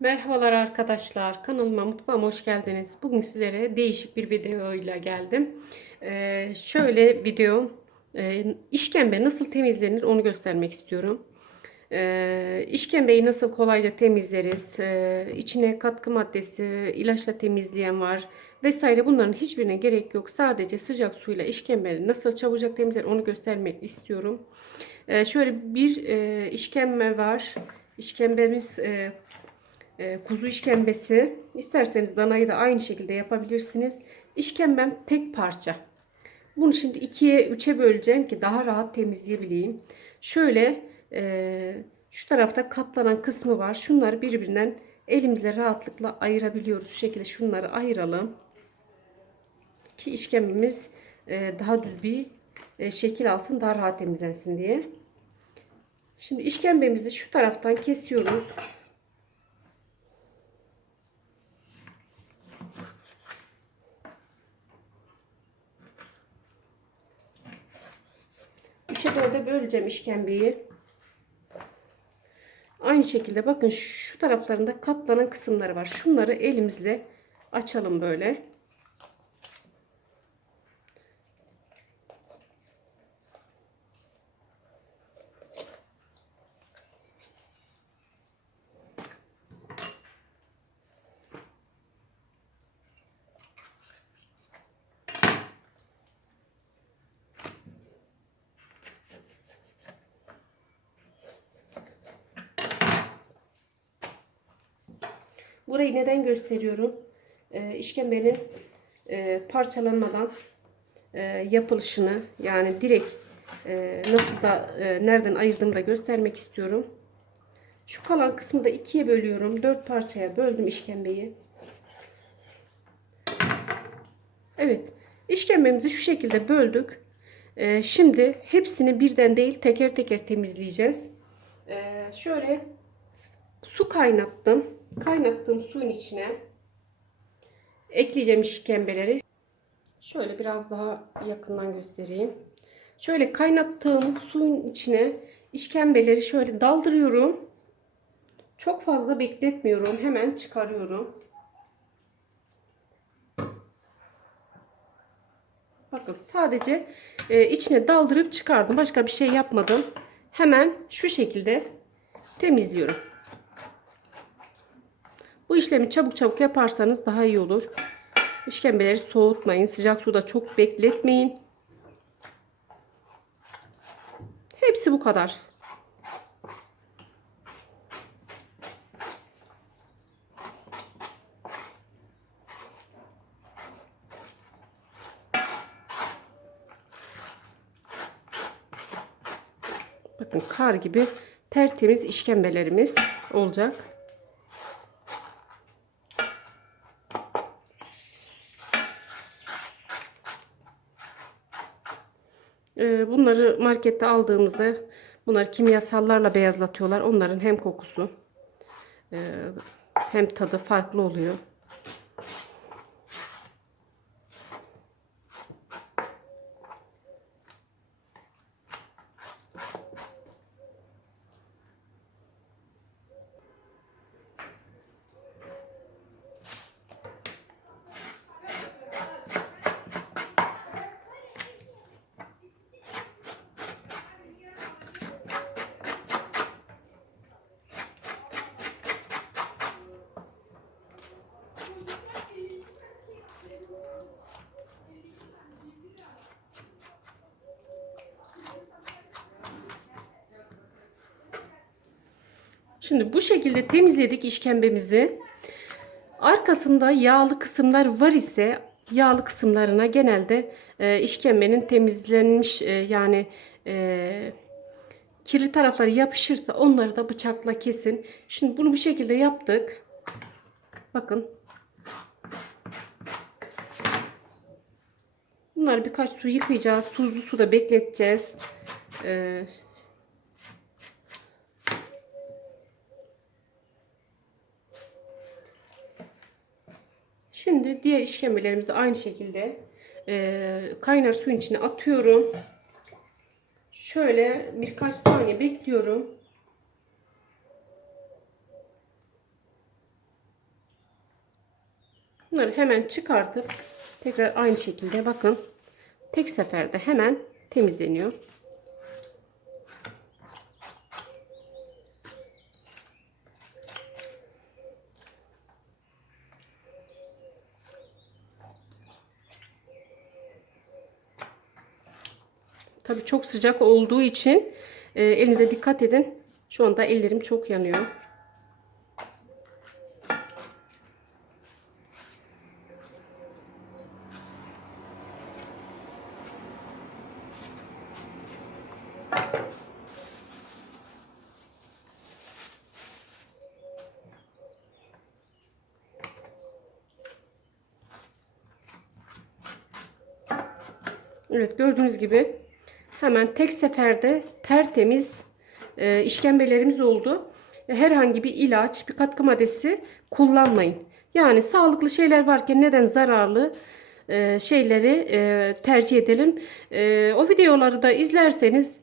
Merhabalar arkadaşlar. Kanalıma mutfağıma hoş geldiniz. Bugün sizlere değişik bir video ile geldim. Ee, şöyle video e, işkembe nasıl temizlenir onu göstermek istiyorum. Ee, işkembeyi nasıl kolayca temizleriz? Ee, içine katkı maddesi, ilaçla temizleyen var vesaire bunların hiçbirine gerek yok. Sadece sıcak suyla işkembeyi nasıl çabucak temizler onu göstermek istiyorum. Ee, şöyle bir e, işkembe var. İşkembemiz e, e, kuzu işkembesi. İsterseniz danayı da aynı şekilde yapabilirsiniz. İşkembem tek parça. Bunu şimdi ikiye üçe böleceğim ki daha rahat temizleyebileyim. Şöyle e, şu tarafta katlanan kısmı var. Şunları birbirinden elimizle rahatlıkla ayırabiliyoruz. Şu şekilde şunları ayıralım. Ki işkembemiz e, daha düz bir e, şekil alsın. Daha rahat temizlensin diye. Şimdi işkembemizi şu taraftan kesiyoruz. Üçe dörde böleceğim işkembeyi. Aynı şekilde bakın şu taraflarında katlanan kısımları var. Şunları elimizle açalım böyle. Burayı neden gösteriyorum? E, işkembenin e, parçalanmadan e, yapılışını yani direkt e, nasıl da e, nereden ayırdığımı da göstermek istiyorum. Şu kalan kısmı da ikiye bölüyorum. Dört parçaya böldüm işkembeyi. Evet. işkembemizi şu şekilde böldük. E, şimdi hepsini birden değil teker teker temizleyeceğiz. E, şöyle su kaynattım. Kaynattığım suyun içine ekleyeceğim işkembeleri. Şöyle biraz daha yakından göstereyim. Şöyle kaynattığım suyun içine işkembeleri şöyle daldırıyorum. Çok fazla bekletmiyorum. Hemen çıkarıyorum. Bakın sadece e, içine daldırıp çıkardım. Başka bir şey yapmadım. Hemen şu şekilde temizliyorum. Bu işlemi çabuk çabuk yaparsanız daha iyi olur. İşkembeleri soğutmayın. Sıcak suda çok bekletmeyin. Hepsi bu kadar. Bakın kar gibi tertemiz işkembelerimiz olacak. Ee, bunları markette aldığımızda bunlar kimyasallarla beyazlatıyorlar. Onların hem kokusu e, hem tadı farklı oluyor. Şimdi bu şekilde temizledik işkembemizi. Arkasında yağlı kısımlar var ise yağlı kısımlarına genelde e, işkembenin temizlenmiş e, yani e, kirli tarafları yapışırsa onları da bıçakla kesin. Şimdi bunu bu şekilde yaptık. Bakın. Bunları birkaç su yıkayacağız. Tuzlu suda bekleteceğiz. Ee, Şimdi diğer işkembelerimizi de aynı şekilde e, kaynar suyun içine atıyorum. Şöyle birkaç saniye bekliyorum. Bunları hemen çıkartıp tekrar aynı şekilde bakın tek seferde hemen temizleniyor. Tabii çok sıcak olduğu için e, elinize dikkat edin. Şu anda ellerim çok yanıyor. Evet gördüğünüz gibi hemen tek seferde tertemiz e, işkembelerimiz oldu. Herhangi bir ilaç, bir katkı maddesi kullanmayın. Yani sağlıklı şeyler varken neden zararlı e, şeyleri e, tercih edelim. E, o videoları da izlerseniz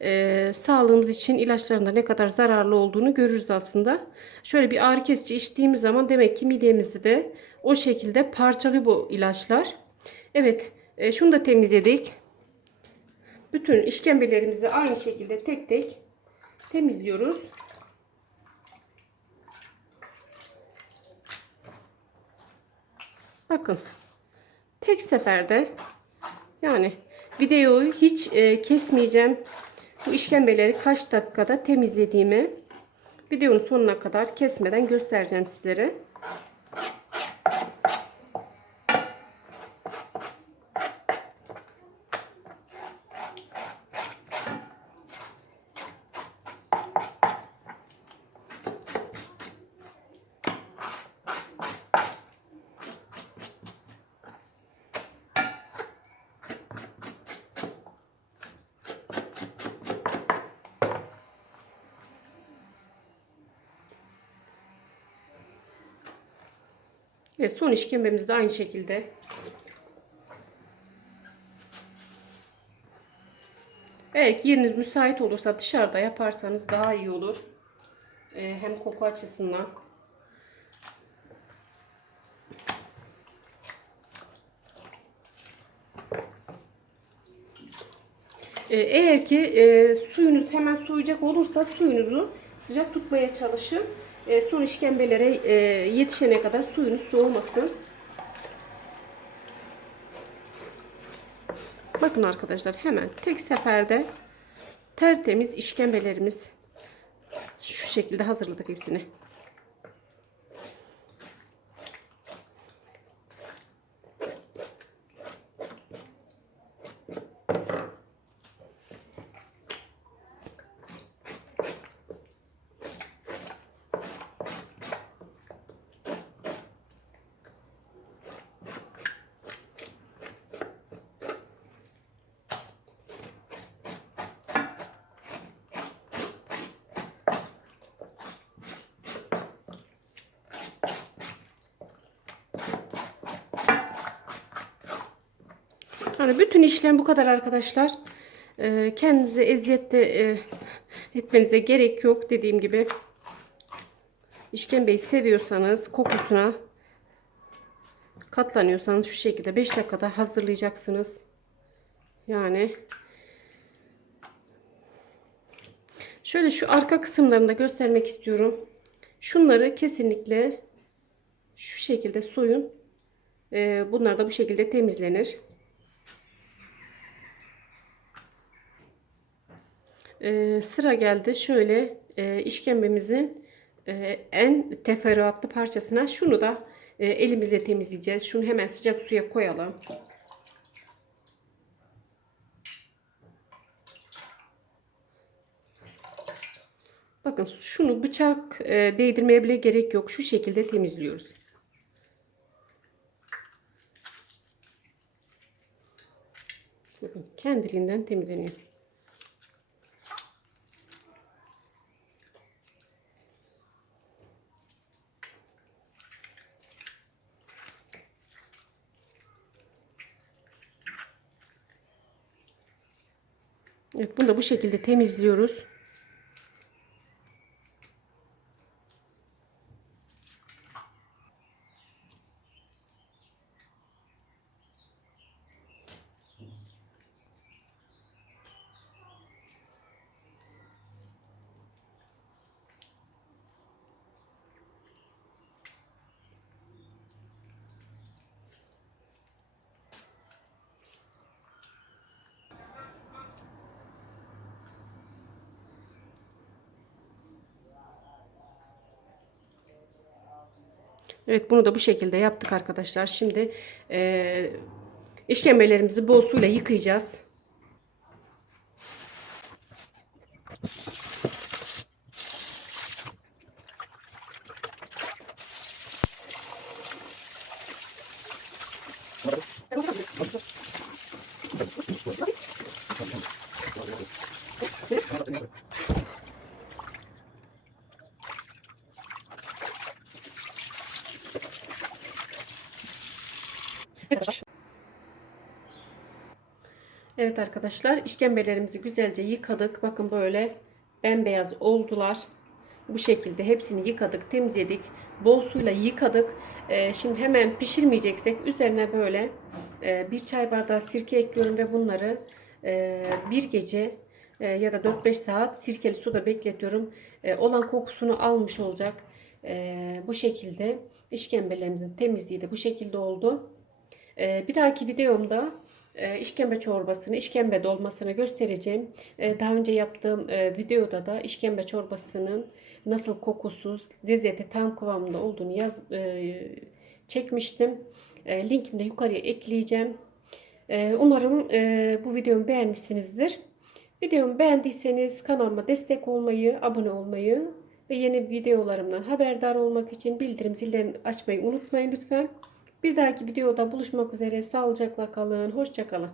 e, sağlığımız için ilaçların da ne kadar zararlı olduğunu görürüz aslında. Şöyle bir ağrı kesici içtiğimiz zaman demek ki midemizi de o şekilde parçalıyor bu ilaçlar. Evet e, şunu da temizledik. Bütün işkembelerimizi aynı şekilde tek tek temizliyoruz. Bakın. Tek seferde yani videoyu hiç e, kesmeyeceğim. Bu işkembeleri kaç dakikada temizlediğimi videonun sonuna kadar kesmeden göstereceğim sizlere. Ve son işkembemiz de aynı şekilde. Eğer ki yeriniz müsait olursa dışarıda yaparsanız daha iyi olur. Ee, hem koku açısından. Ee, eğer ki e, suyunuz hemen soğuyacak olursa suyunuzu sıcak tutmaya çalışın. E, son işkembelere yetişene kadar suyunuz soğumasın. Bakın arkadaşlar hemen tek seferde tertemiz işkembelerimiz şu şekilde hazırladık hepsini. Hani bütün işlem bu kadar arkadaşlar. Ee, kendinize eziyet de e, etmenize gerek yok. Dediğim gibi işkembeyi seviyorsanız kokusuna katlanıyorsanız şu şekilde 5 dakikada hazırlayacaksınız. Yani şöyle şu arka kısımlarını da göstermek istiyorum. Şunları kesinlikle şu şekilde soyun. Ee, bunlar da bu şekilde temizlenir. Ee, sıra geldi şöyle e, işkembemizin e, en teferruatlı parçasına şunu da e, elimizle temizleyeceğiz. Şunu hemen sıcak suya koyalım. Bakın şunu bıçak e, değdirmeye bile gerek yok. Şu şekilde temizliyoruz. Bakın kendiliğinden temizleniyor. Evet, bunu da bu şekilde temizliyoruz. Evet bunu da bu şekilde yaptık arkadaşlar. Şimdi e, işkembelerimizi bol suyla yıkayacağız. Evet arkadaşlar işkembelerimizi güzelce yıkadık. Bakın böyle bembeyaz oldular. Bu şekilde hepsini yıkadık, temizledik. Bol suyla yıkadık. Ee, şimdi hemen pişirmeyeceksek üzerine böyle e, bir çay bardağı sirke ekliyorum ve bunları e, bir gece e, ya da 4-5 saat sirkeli suda bekletiyorum. E, olan kokusunu almış olacak. E, bu şekilde işkembelerimizin temizliği de bu şekilde oldu. E, bir dahaki videomda işkembe çorbasını, işkembe dolmasını göstereceğim. E, daha önce yaptığım e, videoda da işkembe çorbasının nasıl kokusuz, lezzeti tam kıvamında olduğunu yaz, e, çekmiştim. E, linkini de yukarıya ekleyeceğim. E, umarım e, bu videomu beğenmişsinizdir. Videomu beğendiyseniz kanalıma destek olmayı, abone olmayı ve yeni videolarımdan haberdar olmak için bildirim zillerini açmayı unutmayın lütfen. Bir dahaki videoda buluşmak üzere. Sağlıcakla kalın. Hoşçakalın.